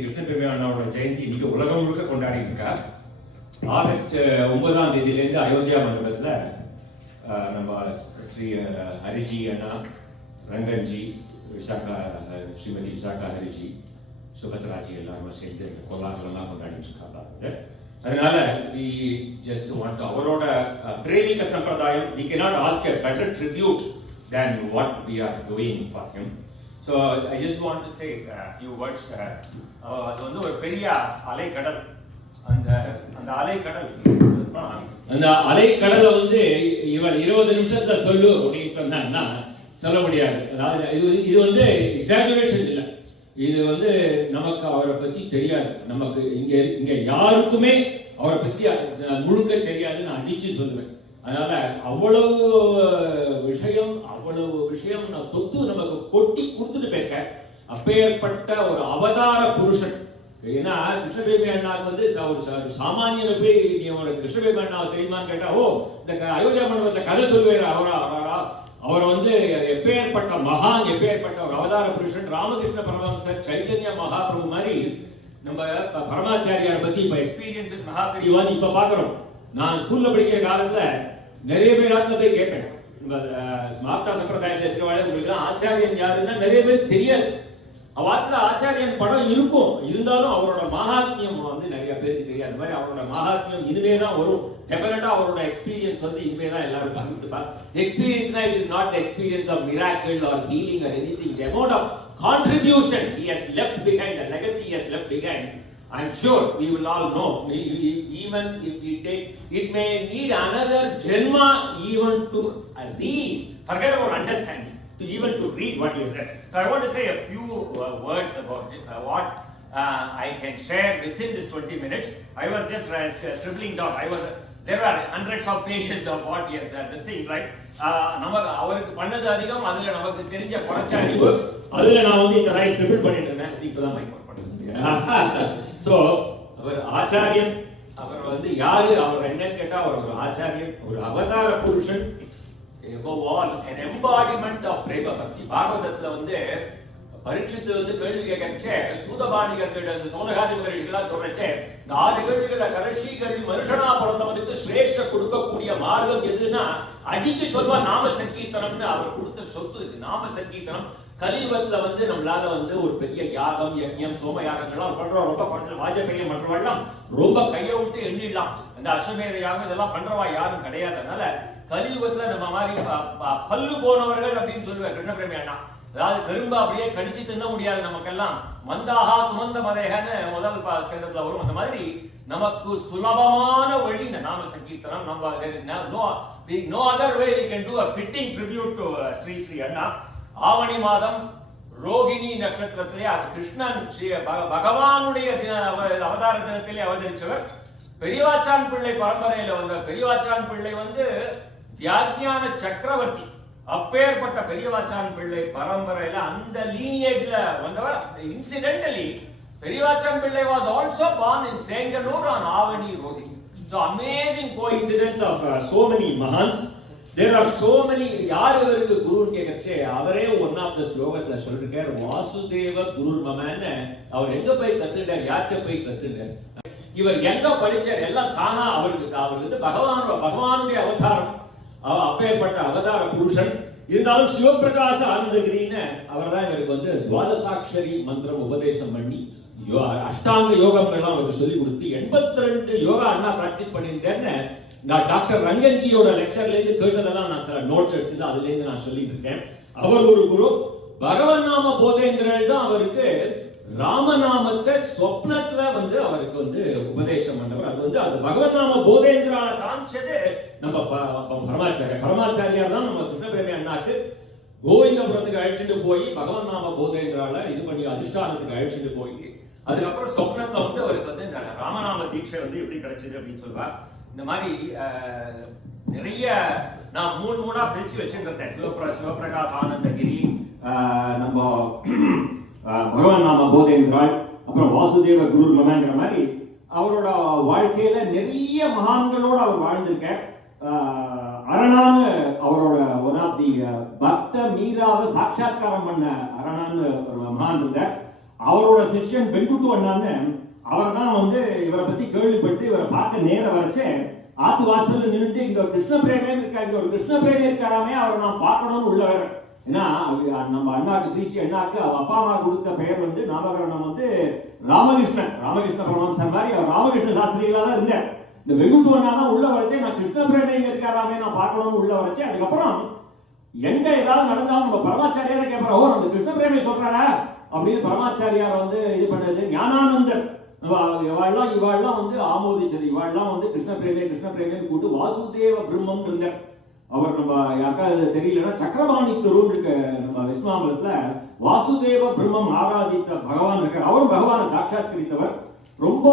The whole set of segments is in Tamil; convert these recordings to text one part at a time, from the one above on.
கிருஷ்ணபெருமானோட ஜெயந்தி இன்னைக்கு உலகம் முழுக்க கொண்டாடி இருக்கா ஆகஸ்ட் ஒன்பதாம் தேதியிலேருந்து அயோத்தியா மண்டபத்தில் நம்ம ஸ்ரீ ஹரிஜி அண்ணா ரங்கன்ஜி விசாகா ஸ்ரீமதி விசாகா ஹரிஜி சுபத்ராஜி எல்லாருமே சேர்ந்து இந்த கொண்டாடி இருக்காங்க அதனால வி ஜஸ்ட் வாண்ட் அவரோட பிரேமிக சம்பிரதாயம் we can not ask a better tribute than what we are doing for him so I just want to say few words அது வந்து ஒரு பெரிய அலைக்கடல் அந்த அந்த அலைக்கடல் அந்த அலைக்கடலை வந்து இவர் இருபது நிமிஷத்தை சொல்லு அப்படின்னு சொன்னாங்கன்னா சொல்ல முடியாது. அதாவது இது இது வந்து எக்ஸாஜுரேஷன் இல்லை. இது வந்து நமக்கு அவரை பற்றி தெரியாது. நமக்கு இங்கே இங்கே யாருக்குமே அவரை பற்றி முழுக்க தெரியாதுன்னு நான் சொல்லுவேன். அதனால் அவ்வளவு விஷயம் அவ்வளவு விஷயம் நான் சொத்து நமக்கு கொட்டி கொடுத்துட்டு பேக்க அப்பேற்பட்ட ஒரு அவதார புருஷன். ஏன்னா கிருஷ்ணபேபி அண்ணாவுக்கு வந்து ஒரு ச- சாமானியனை போய் நீ ஒரு கிருஷ்ணபேபி அண்ணாவை தெரியுமான்னு கேட்டா ஓ இந்த அயோத்தியா மண்டபத்தை கதை சொல்லுவார் அவரா அவரா அவர் வந்து எப்பேற்பட்ட மகான் எப்பேற்பட்ட ஒரு அவதார புருஷன் ராமகிருஷ்ண பரமஹம்சர் சைத்தன்ய மகாபிரபு மாதிரி நம்ம பரமாச்சாரியார் பத்தி இப்ப எக்ஸ்பீரியன்ஸ் மகாபிரிவான்னு இப்ப பாக்குறோம். நான் ஸ்கூல்ல படிக்கிற காலத்துல நிறைய பேர் போய் கேட்பேன். ஸ்மார்த்தா சம்பிரதாயத்தில் இருக்கிறவாழ உங்களுக்கு ஆச்சாரியன் யாருன்னா நிறைய பேர் தெரியாது. அவாத்துல ஆச்சாரியன் படம் இருக்கும். இருந்தாலும் அவரோட மகாத்மியம் வந்து நிறைய பேருக்கு தெரியாது. மாதிரி அவரோட மகாத்மியம் இனிமே தான் வரும். டெஃபினட்டா அவரோட எக்ஸ்பீரியன்ஸ் வந்து இனிமே தான் எல்லாரும் பகிர்ந்துப்பா எக்ஸ்பீரியன்ஸ்னா it is not experience of miracle or healing or anything thing amount of contribution he has left behind legacy has left behind i'm sure we will all know We- we- even if we take it may need another janma even to read forget about understanding to even to read what you said. So I want to say a few uh, words about it, uh, what uh, I can share within this 20 minutes. I was just uh, scribbling down. I was uh, there are hundreds of pages of what he has said. This thing, right? நமக்கு அவருக்கு பண்ணது அதிகம் அதுல நமக்கு தெரிஞ்ச குறைச்ச அறிவு அதுல நான் வந்து இந்த ரைஸ் ஸ்கிரிபிள் பண்ணிட்டு இருந்தேன் அது இப்பதான் மைக் பண்ணுறேன் ஸோ அவர் ஆச்சாரியன். அவர் வந்து யாரு? அவர் என்னன்னு கேட்டா அவர் ஒரு ஆச்சாரியன் ஒரு அவதார புருஷன் எம்பாடிமெண்ட் ஆஃப் பிரேம பக்தி பாகவதத்துல வந்து பரீட்சித்து வந்து கேள்வி கேட்கறச்சே சூதபாணிகர்கள் அந்த சோனகாதிபதிகள்லாம் சொல்றச்சே இந்த ஆறு கேள்விகளை கடைசி கேள்வி மனுஷனா பிறந்தவனுக்கு சிரேஷ்ட கொடுக்கக்கூடிய மார்க்கம் எதுன்னா அடிச்சு சொல்வா நாம சங்கீர்த்தனம்னு அவர் கொடுத்த சொத்து இது நாம சங்கீர்த்தனம் கலியுகத்துல வந்து நம்மளால வந்து ஒரு பெரிய யாகம் யஜ்யம் சோம யாகங்கள்லாம் பண்றோம். ரொம்ப குறைஞ்சது வாஜபேய மற்றவெல்லாம் ரொம்ப கையை விட்டு எண்ணிடலாம். அந்த அஸ்வமேத யாகம் இதெல்லாம் பண்றவா யாரும் கிடையாது. அதனால கலியுகத்துல நம்ம மாதிரி ப- பல்லு போனவர்கள் அப்படின்னு சொல்லுவார் கிருஷ்ணபிரமி அண்ணா. அதாவது கரும்பு அப்படியே கடிச்சு தின்ன முடியாது நமக்கெல்லாம். மந்தாகா சுமந்த மதேகன்னு முதல் ப- ஸ்கந்தத்துல வரும். அந்த மாதிரி நமக்கு சுலபமான வழி இந்த நாம சங்கீர்த்தனம். நம்ம no other way we can do a fitting tribute to Sri Sri Anna. ஆவணி மாதம் ரோகிணி நட்சத்திரத்திலே அது கிருஷ்ணன் ஸ்ரீ பகவானுடைய தின அவதார தினத்திலே அவதரிச்சவர் பெரியவாச்சான் பிள்ளை பரம்பரையில வந்த பெரியவாச்சான் பிள்ளை வந்து வியாக்கியான சக்கரவர்த்தி. அப்பேற்பட்ட பெரியவாச்சான் பிள்ளை பரம்பரையில அந்த லீனியேஜ்ல வந்தவர். Incidentally Periyavachan Pillai was also born in Chenganur on Avani Rohini so amazing coincidences of so many மகான்ஸ் there are so many யார் இவருக்கு குருன்னு கேட்கறச்சே அவரே ஒன் ஆஃப் த ஸ்லோகத்துல சொல்லிருக்கார் வாசுதேவ குரு மமன்னு அவர் எங்க போய் கத்துட்டார் யார்கிட்ட போய் கத்துட்டார் இவர் எங்க படிச்சார் எல்லாம் தானா அவருக்கு அவர் வந்து பகவான் பகவானுடைய அவதாரம். அவ- அப்பேற்பட்ட அவதார புருஷன். இருந்தாலும் சிவபிரகாச ஆனந்தகிரின்னு அவர் தான் இவருக்கு வந்து துவாதசாட்சரி மந்திரம் உபதேசம் பண்ணி யோ- அஷ்டாங்க யோகங்கள்லாம் அவருக்கு சொல்லி கொடுத்து எண்பத்தி ரெண்டு யோகா அண்ணா பிராக்டிஸ் பண்ணிட்டேன்னு நான் டாக்டர் ரங்கன்ஜியோட லெக்சர்ல இருந்து கேட்டதெல்லாம் நான் சில நோட்ஸ் எடுத்து அதுல இருந்து நான் சொல்லிட்டு இருக்கேன் அவர் ஒரு குரு பகவன் நாம போதேந்திரன் தான் அவருக்கு ராமநாமத்தை சொப்னத்துல வந்து அவருக்கு வந்து உபதேசம் பண்ணவர் அது வந்து அது பகவன் நாம போதேந்திரால காமிச்சது நம்ம ப- ப- பரமாச்சாரியார் தான் நம்ம கிருஷ்ணபிரேமி அண்ணாக்கு கோவிந்தபுரத்துக்கு அழைச்சிட்டு போய் பகவன் நாம போதேந்திரால இது பண்ணி அதிஷ்டானத்துக்கு அழைச்சிட்டு போய் அதுக்கப்புறம் சொப்னத்தை வந்து அவருக்கு வந்து இந்த ராமநாம தீட்சை வந்து எப்படி கிடைச்சது அப்படின்னு சொல்வார். இந்த மாதிரி நிறைய நான் மூணு மூணா பிரிச்சு வச்சுருந்தேன் சிவப்ர சிவபிரகாஷ் ஆனந்தகிரி நம்ம பகவான் நாம போதேந்திராள் அப்புறம் வாசுதேவ குரு மகன்ற மாதிரி அவரோட வாழ்க்கையில நிறைய மகான்களோட அவர் வாழ்ந்திருக்கார். அரணான்னு அவரோட ஒன் ஆஃப் தி பக்த மீராவை சாட்சாத்காரம் பண்ண அரணான்னு ஒரு மகான் இருந்தார். அவரோட சிஷ்யன் பெங்குட்டு அண்ணான்னு அவர் தான் வந்து இவரை பத்தி கேள்விப்பட்டு இவரை பார்க்க நேரம் வரைச்சே ஆத்து வாசல்ல நின்றுட்டு இங்க ஒரு கிருஷ்ண பிரேமே இருக்கா இங்க ஒரு கிருஷ்ண பிரேமே இருக்காராமே அவரை நான் பார்க்கணும்னு உள்ள வரேன் ஏன்னா நம்ம அண்ணாக்கு ஸ்ரீ ஸ்ரீ அண்ணாக்கு அவ அப்பா அம்மா கொடுத்த பெயர் வந்து நாமகரணம் வந்து ராமகிருஷ்ணன். ராமகிருஷ்ண பரமஹம்சர் மாதிரி அவர் ராமகிருஷ்ண சாஸ்திரிகளா தான் இருந்தார். இந்த வெகுட்டு அண்ணா தான் உள்ள வரைச்சே நான் கிருஷ்ண பிரேமே இங்க இருக்காராமே நான் பார்க்கணும்னு உள்ள வரைச்சேன் அதுக்கப்புறம் எங்க ஏதாவது நடந்தாலும் நம்ம பரமாச்சாரியார கேட்பறோம் ஓ நம்ம கிருஷ்ண பிரேமை சொல்றாரா? அப்படின்னு பரமாச்சாரியார் வந்து இது பண்ணது ஞானானந்தர். இவாள்லாம் இவாள்லாம் வந்து ஆமோதிச்சது. இவாள்லாம் வந்து கிருஷ்ண பிரேமே கிருஷ்ண பிரேமே கூட்டு வாசுதேவ பிரம்மம் இருந்தார். அவர் நம்ம யாருக்காவது தெரியலன்னா சக்கரபாணி தெருன்னு இருக்க நம்ம விஸ்வாமலத்துல வாசுதேவ பிரம்மம் ஆராதித்த பகவான் இருக்கார். அவரும் பகவானை சாட்சாத்கரித்தவர். ரொம்ப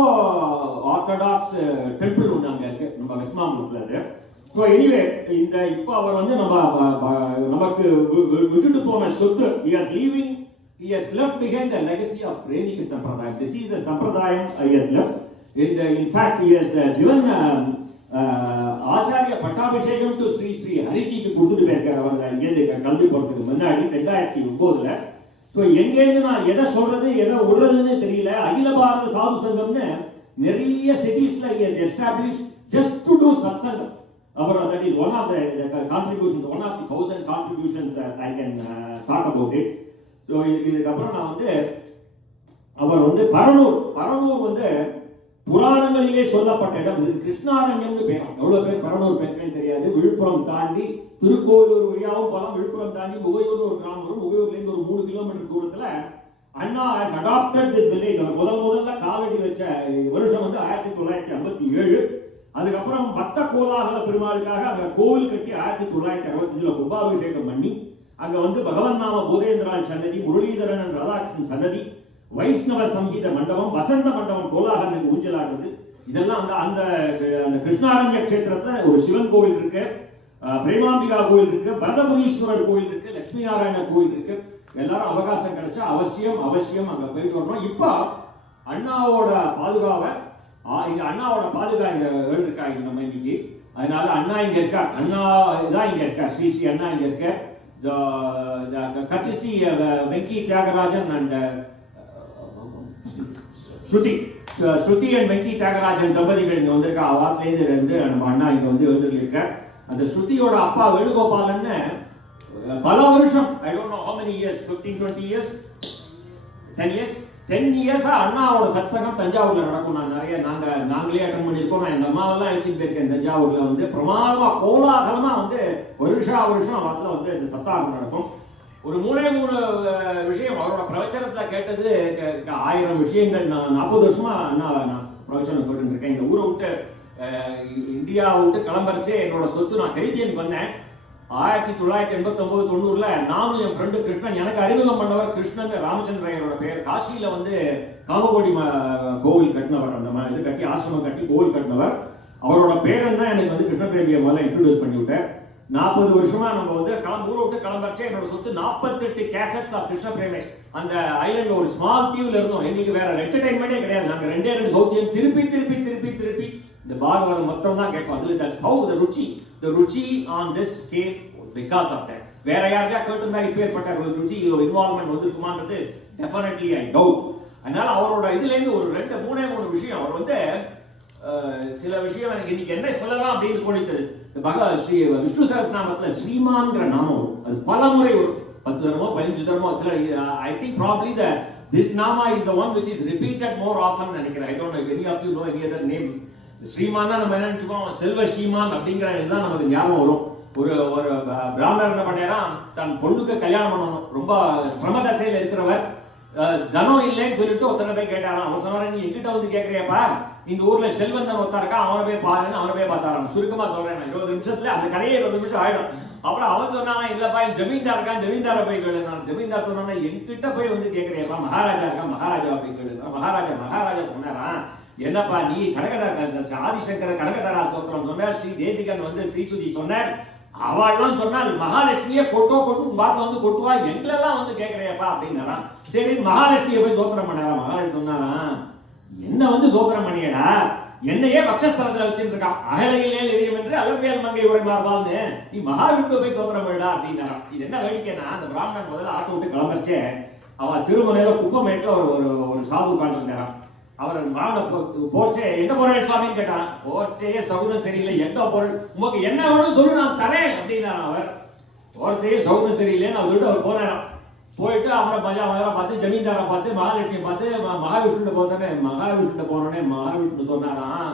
ஆர்த்தடாக்ஸ் டெம்பிள் ஒன்று அங்கே இருக்கு. நம்ம விஸ்வாமலத்துல அது. ஸோ எனிவே இந்த இப்போ அவர் வந்து நம்ம நமக்கு விட்டுட்டு போன சொத்து he are leaving he has left behind a legacy of Brahmika Sampradayam. This is a Sampradayam he has left. In, the, in fact, he has uh, given um, ஆச்சாரிய பட்டாபிஷேகம் டு ஸ்ரீ ஸ்ரீ ஹரிஜிக்கு கொடுத்துட்டு போயிருக்காரு. அவர் uh, கல்வி போறதுக்கு முன்னாடி ரெண்டாயிரத்தி ஒன்பதுல. ஸோ எங்கேருந்து நான் எதை சொல்றது எதை விடுறதுன்னு தெரியல. அகில பாரத சாது சங்கம்னு நிறைய சிட்டிஸ்ல எஸ்டாப்ளிஷ் ஜஸ்ட் டு டூ சத்சங்கம் அவர் that is one of the contribution one of the thousand contributions I can talk about it so இதுக்கப்புறம் நான் வந்து அவர் வந்து பரனூர் பரனூர் வந்து புராணங்களிலே சொல்லப்பட்ட இடம். இது கிருஷ்ணாரண்யம்னு பேரும் எவ்வளோ பேர் பரனூர் பேருக்குன்னு தெரியாது. விழுப்புரம் தாண்டி திருக்கோவிலூர் வழியாகவும் போகலாம். விழுப்புரம் தாண்டி முகையூர்னு ஒரு கிராமம் வரும். முகையூர்லேருந்து ஒரு மூணு கிலோமீட்டர் தூரத்துல Anna has adopted this village அவர் முதல் முதல்ல காலடி வச்ச வருஷம் வந்து ஆயிரத்தி தொள்ளாயிரத்தி ஐம்பத்தி ஏழு. அதுக்கப்புறம் பக்த கோலாகல பெருமாளுக்காக அந்த கோவில் கட்டி ஆயிரத்தி தொள்ளாயிரத்தி அறுபத்தஞ்சில் கும்பாபிஷேகம் பண்ணி அங்க வந்து பகவன் நாம போதேந்திரால் சன்னதி முரளிதரன் ராதாகிருஷ்ணன் சன்னதி வைஷ்ணவ சங்கீத மண்டபம் வசந்த மண்டபம் கோலாகலுக்கு ஊஞ்சலாடுறது. இதெல்லாம் அந்த அந்த அந்த கிருஷ்ணாரண்ய கஷேத்திரத்தை ஒரு சிவன் கோவில் இருக்கு பிரேமாம்பிகா கோவில் இருக்கு பரதமுனீஸ்வரர் கோவில் இருக்கு லட்சுமி நாராயண கோவில் இருக்கு. எல்லாரும் அவகாசம் கிடைச்சா அவசியம் அவசியம் அங்க போயிட்டு வரணும். இப்போ அண்ணாவோட பாதுகாவை இங்க அண்ணாவோட பாதுகா இங்க எழுதிருக்காங்க நம்ம இன்னைக்கு. அதனால அண்ணா இங்க இருக்கா அண்ணா தான் இங்க இருக்கா ஸ்ரீ ஸ்ரீ அண்ணா இங்க இருக்க கட்சி வெங்கி தியாகராஜன் அண்ட் ஸ்ருதி ஸ்ருதி அண்ட் வெங்கி தியாகராஜன் தம்பதிகள் இங்க வந்திருக்கா அவாத்துலேருந்து இருந்து நம்ம அண்ணா இங்க வந்து வந்துருக்க அந்த ஸ்ருதியோட அப்பா வேணுகோபாலன்னு பல வருஷம் I don't know how many years 15 20 years ten years ten இயர்ஸாக அண்ணாவோட சத்சங்கம் தஞ்சாவூரில் நடக்கும். நான் நிறைய நாங்கள் நாங்களே அட்டன் பண்ணியிருக்கோம். நான் எங்கள் அம்மாவெல்லாம் அழைச்சிட்டு போயிருக்கேன் தஞ்சாவூரில் வந்து. பிரமாதமாக கோலாகலமாக வந்து வருஷா வருஷம் வாரத்துல வந்து இந்த சத்தாகம் நடக்கும். ஒரு மூணே மூணு விஷயம். அவரோட பிரவச்சனத்தில் கேட்டது ஆயிரம் விஷயங்கள். நான் நாற்பது வருஷமாக அண்ணா நான் பிரவச்சனம் போட்டுருக்கேன் இந்த ஊரை விட்டு இந்தியாவை இந்தியா விட்டு கிளம்பறச்சே என்னோட சொத்து நான் கரீபியன் வந்தேன் ஆயிரத்தி தொள்ளாயிரத்தி எண்பத்தி ஒன்பது தொண்ணூறுல நானும் என் ஃப்ரெண்டு கிருஷ்ணன் எனக்கு அறிமுகம் பண்ணவர் கிருஷ்ணன் ராமச்சந்திரையரோட பெயர் காசியில வந்து காமகோடி ம- கோவில் கட்டினவர் அந்த மாதிரி இது கட்டி ஆசிரமம் கட்டி கோவில் கட்டினவர். அவரோட பேரன் தான் எனக்கு வந்து கிருஷ்ண பிரேமியை முதல்ல இன்ட்ரடியூஸ் பண்ணி விட்டேன். நாற்பது வருஷமா நம்ம வந்து கிளம்ப ஊரை விட்டு கிளம்பறச்சே என்னோட சொத்து நாற்பத்தெட்டு கேசட்ஸ் ஆஃப் கிருஷ்ண பிரேமே அந்த ஐலண்ட்ல ஒரு ஸ்மால் தீவுல இருந்தோம். எங்களுக்கு வேற என்டர்டைன்மெண்டே கிடையாது. நாங்க ரெண்டே ரெண்டு சௌத்தியம் திருப்பி திருப்பி திருப்பி திருப்பி இந்த பாகவதம் மொத்தம் தான் கேட்போம். அதுல so Ruchi Ruchi on this game because of that வேற யாருக்கா கேட்டிருந்தா இப்போ ஒரு ருச்சி இன்வால்மெண்ட் வந்திருக்குமான்றது டெஃபினெட்லி ஐ டவுட் அதனால அவரோட இதுல இருந்து ஒரு ரெண்டு மூணே மூணு விஷயம். அவர் வந்து சில விஷயம் எனக்கு இன்னைக்கு என்ன சொல்லலாம் அப்படின்னு தோணித்தது. பக ஸ்ரீ விஷ்ணு சகஸ்நாமத்துல ஸ்ரீமான்ங்கிற நாமம். அது பல முறை வரும் பத்து தரமோ பதினஞ்சு தரமோ சில I think probably the this nama is the one which is repeated more often நினைக்கிறேன். I don't any of you know any other name ஸ்ரீமான் நம்ம என்ன நினைச்சுக்கோம் செல்வ ஸ்ரீமான் அப்படிங்கிற இதுதான் நமக்கு ஞாபகம் வரும். ஒரு ஒரு பிராமணர் என்ன பண்ணாராம்? தன் பொண்ணுக்கு கல்யாணம் பண்ணணும். ரொம்ப சிரம தசையில் இருக்கிறவர் தனம் இல்லைன்னு சொல்லிட்டு ஒருத்தனை போய் கேட்டாராம். அவர் சொன்னார் நீ என்கிட்ட வந்து கேட்குறியப்பா இந்த ஊர்ல செல்வந்தன் ஒருத்தா இருக்கா அவனை போய் பாருன்னு அவனை போய் பார்த்தாராம். சுருக்கமா சொல்றேன் நான். இருபது நிமிஷத்துல அந்த கடையை இருபது நிமிஷம் ஆயிடும். அப்புறம் அவன் சொன்னானா இல்லப்பா என் ஜமீன்தார் இருக்கான். ஜமீன்தாரை போய் கேளு. நான் ஜமீன்தார் சொன்னானா என்கிட்ட போய் வந்து கேட்குறியப்பா மகாராஜா இருக்கான். மகாராஜா போய் கேளு. மகாராஜா மகாராஜா சொன்னாரான் என்னப்பா நீ கனகதார ஆதிசங்கர கனகதாரா சோத்திரம் சொன்னார். ஸ்ரீ தேசிகன் வந்து ஸ்ரீசுதி சொன்னார். அவள்லாம் சொன்னால் மகாலட்சுமியை கொட்டோ கொட்டும் பார்த்து வந்து கொட்டுவா எங்களெல்லாம் வந்து கேட்கறியப்பா அப்படின்னாராம். சரி மகாலட்சுமியை போய் சோத்திரம் பண்ணாரா? மகாலட்சுமி சொன்னாராம் என்ன வந்து சோத்திரம் பண்ணியடா? என்னையே பக்ஷஸ்தலத்துல வச்சுட்டு இருக்கான் அகலையிலே எரியும் என்று அலம்பியல் மங்கை உரை மாறுபால்னு நீ மகாவிஷ்ணுவை போய் சோத்திரம் பண்ணிடா அப்படின்னாராம். இது என்ன வேடிக்கைன்னா அந்த பிராமணன் முதல்ல ஆத்த விட்டு கிளம்புறச்சே அவ திருமலையில குப்பமேட்டில் ஒரு ஒரு ஒரு சாது உட்காந்துருந்தாராம் அவர் வாங்க போச்சே எங்க போறேன் சுவாமின்னு கேட்டான் போச்சே சகுனம் சரியில்லை எந்த பொருள்? உங்களுக்கு என்ன வேணும் சொல்லு நான் தரேன் அப்படின்னா அவர். போச்சே சகுனம் சரியில்லைன்னு அவர் சொல்லிட்டு அவர் போனாராம். போயிட்டு அவரை மஜா மஜா பார்த்து ஜமீன்தாரை பார்த்து மகாலட்சுமி பார்த்து மகாவிஷ்ணு மகாவிஷ்ணுட்ட போதானே மகாவிஷ்ணுட்ட போனோடனே மகாவிஷ்ணு சொன்னாராம்.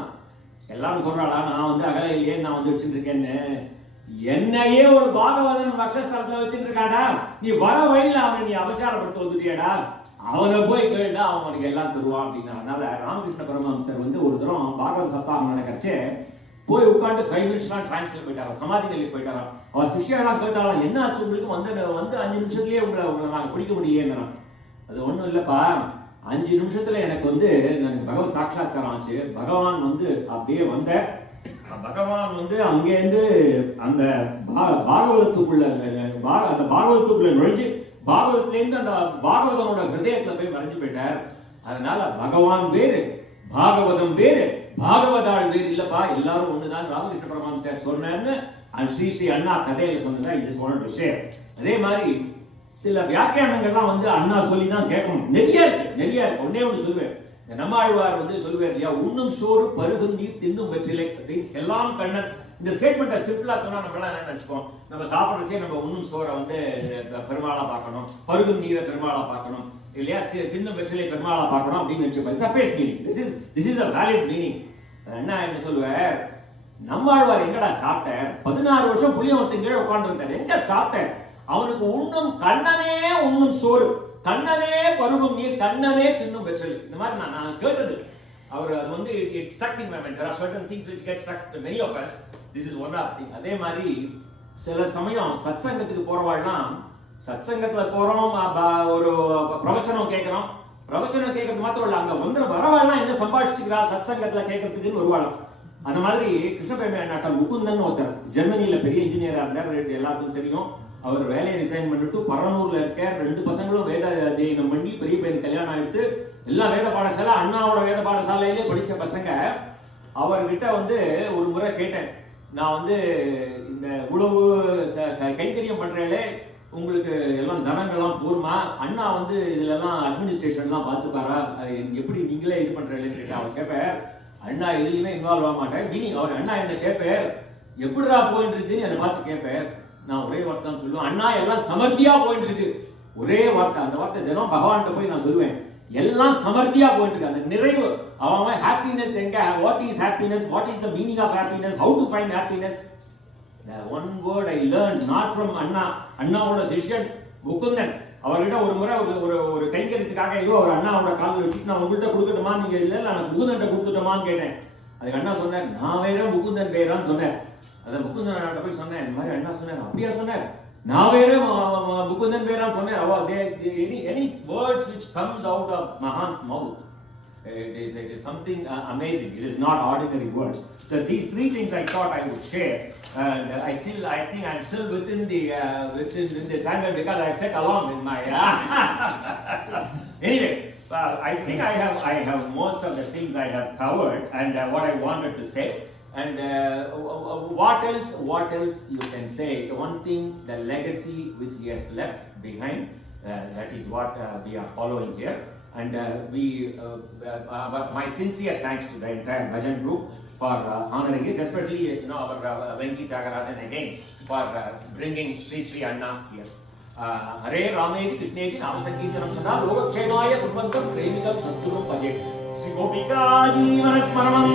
எல்லாரும் சொல்றாடா நான் வந்து அகல இல்லையே நான் வந்து வச்சுட்டு இருக்கேன்னு என்னையே ஒரு பாகவதன் வக்ஷஸ்தலத்துல வச்சுட்டு இருக்காடா நீ வர வழியில அவனை நீ அபச்சாரப்பட்டு வந்துட்டியடா. அவனை போய் கேளுடா அவன் உனக்கு எல்லாம் தருவான் அப்படின்னா. அதனால ராமகிருஷ்ண பரமஹம்சர் வந்து ஒரு தரம் பாகவத சப்தாகம் நடக்கிறச்சே போய் உட்காந்து ஃபைவ் மினிட்ஸ்லாம் டிரான்ஸ்லேட் போயிட்டாராம் சமாதி நிலைக்கு போயிட்டாராம் அவர் சிஷ்யெல்லாம் கேட்டாலும் என்ன ஆச்சு உங்களுக்கு? வந்து வந்து அஞ்சு நிமிஷத்துலயே உங்களை உங்களை நாங்கள் பிடிக்க முடியலங்கிறான் அது ஒன்றும் இல்லைப்பா. அஞ்சு நிமிஷத்துல எனக்கு வந்து எனக்கு பகவத் சாட்சாத்காரம் ஆச்சு. பகவான் வந்து அப்படியே வந்த. பகவான் வந்து அங்கேருந்து அந்த பா- பாகவதத்துக்குள்ள அந்த பாகவதத்துக்குள்ள நுழைஞ்சு பாகவதத்திலேருந்து அந்த பாகவதனோட ஹிருதயத்துல போய் மறைஞ்சு போயிட்டார். அதனால பகவான் வேறு பாகவதம் வேறு பாகவதாள் வேறு. இல்லப்பா எல்லாரும் ஒண்ணுதான். ராமகிருஷ்ண பரமான் சார் அந்த ஸ்ரீ ஸ்ரீ அண்ணா கதையில சொன்னதா இது சொன்ன விஷயம். அதே மாதிரி சில வியாக்கியானங்கள்லாம் வந்து அண்ணா சொல்லி தான் கேட்கணும். நிறைய இருக்கு நிறைய இருக்கு. ஒன்னே ஒன்று சொல்லுவேன். நம்மாழ்வார் வந்து சொல்லுவார் இல்லையா உண்ணும் சோறு பருகும் நீர் தின்னும் வெற்றிலை அப்படின்னு எல்லாம் கண்ணன் இந்த ஸ்டேட்மெண்ட்டை சிம்பிளாக சொன்னால் நம்ம என்ன நினச்சிப்போம் நம்ம சாப்பிட்றச்சே நம்ம உண்ணும் சோறை வந்து பெருமாளாக பார்க்கணும். பருகும் நீரை பெருமாளாக பார்க்கணும். இல்லையா? தின்னும் வெற்றிலை பெருமாளாக பார்க்கணும் அப்படின்னு நினச்சிப்போம் surface meaning this is this is a valid meaning என்ன என்ன சொல்லுவார்? நம்மாழ்வார் எங்கடா சாப்பிட்டார்? பதினாறு வருஷம் புளியவரத்தின் கீழே உட்காந்துருந்தார் எங்க சாப்பிட்டார்? அவனுக்கு உண்ணும் கண்ணனே உண்ணும் சோறு. கண்ணனே பருகும் நீர் கண்ணனே தின்னும் வெற்றிலை. இந்த மாதிரி நான் நான் கேட்டது அவர் அது வந்து it stuck in mind there are certain things which stuck stuck many of us this is one of thing அதே மாதிரி சில சமயம் சத்சங்கத்துக்கு போறவாள்லாம் சத்சங்கத்துல போறோம் ப- ஒரு பிரவச்சனம் கேட்கிறோம் பிரவச்சனம் கேட்கறது மாத்திரம் இல்ல அங்க வந்து வரவாள்லாம் என்ன சம்பாதிச்சுக்கிறா சத்சங்கத்துல கேட்கறதுக்குன்னு வருவாளாம் அந்த மாதிரி கிருஷ்ணபெருமை அண்ணாட்டம் முகுந்தன் ஒருத்தர் ஜெர்மனியில பெரிய இன்ஜினியரா இருந்தார் எல்லாருக்கும் தெரியும். அவர் வேலையை ரிசைன் பண்ணிட்டு பரநூர்ல இருக்க ரெண்டு பசங்களும் வேத அத்தியனம் பண்ணி பெரிய பையன் கல்யாணம் ஆயிடுத்து எல்லாம் வேத பாடசாலை அண்ணாவோட வேத பாடசாலையிலே படிச்ச பசங்க. அவர்கிட்ட வந்து ஒரு முறை கேட்டேன். நான் வந்து இந்த உழவு ச- க- உங்களுக்கு எல்லாம் தனங்கள்லாம் போருமா? அண்ணா வந்து இதுலலாம் அட்மினிஸ்ட்ரேஷன்லாம் பார்த்துப்பாரா அது எப்படி நீங்களே இது பண்றீங்களேன்னு கேட்டேன் அவர் கேட்பார் அண்ணா எதுலையுமே இன்வால்வ் ஆக மாட்டேன் மீனிங் அவர் அண்ணா என்ன கேட்பார் எப்படிடா போயிட்டு இருக்குன்னு என்னை பார்த்து கேட்பார் நான் ஒரே வார்த்தை தான் சொல்லுவேன். அண்ணா எல்லாம் சமர்த்தியாக போயிட்டு இருக்கு ஒரே வார்த்தை. அந்த வார்த்தை தினம் பகவான்கிட்ட போய் நான் சொல்லுவேன். எல்லாம் சமர்த்தியாக போயிட்டு இருக்கு அந்த நிறைவு அவன் ஹாப்பினஸ் எங்க? What is happiness what is the meaning of happiness how to find happiness the one word I learn not from Anna. அண்ணாவோட செஷன் முக்குந்தன் அவர்கிட்ட ஒரு முறை ஒரு ஒரு ஒரு கைங்கரியத்துக்காக ஏதோ ஒரு அண்ணாவோட காலில் வச்சுட்டு நான் உங்கள்கிட்ட கொடுக்கட்டுமா? நீங்க இல்லை நான் முகுந்தன்ட்ட கொடுத்துட்டோமான்னு கேட்டேன். அதுக்கு அண்ணா சொன்னார் நான் வேற முகுந்தன் வேறான்னு சொன்னேன் அதை முகுந்தன் போய் சொன்னேன் இந்த மாதிரி அண்ணா சொன்னார். அப்படியா சொன்னார். நான் வேற முகுந்தன் வேறான்னு சொன்னேன் அவ any any words which comes out of மகான்ஸ் mouth it is, it is something uh, amazing. It is not ordinary words. So these three things I thought I would share, and uh, I still, I think I'm still within the uh, within, the time because I've set along in my. anyway, uh, I think I have I have most of the things I have covered and uh, what I wanted to say. And uh, what else? What else you can say? The one thing, the legacy which he has left behind. Uh, that is what uh, we are following here. And uh, we, uh, uh, uh, my sincere thanks to the entire Bhajan group for uh, honoring us, especially you know our uh, Venki Tagarajan again for uh, bringing Sri Sri Anna here. Uh, हरे रामेति कृष्णेति नाम संकीर्तनं सदा लोकक्षेमाय कुर्वन्तं प्रेमिकं सद्गुरुं भजे श्री गोपिका जीवन स्मरणं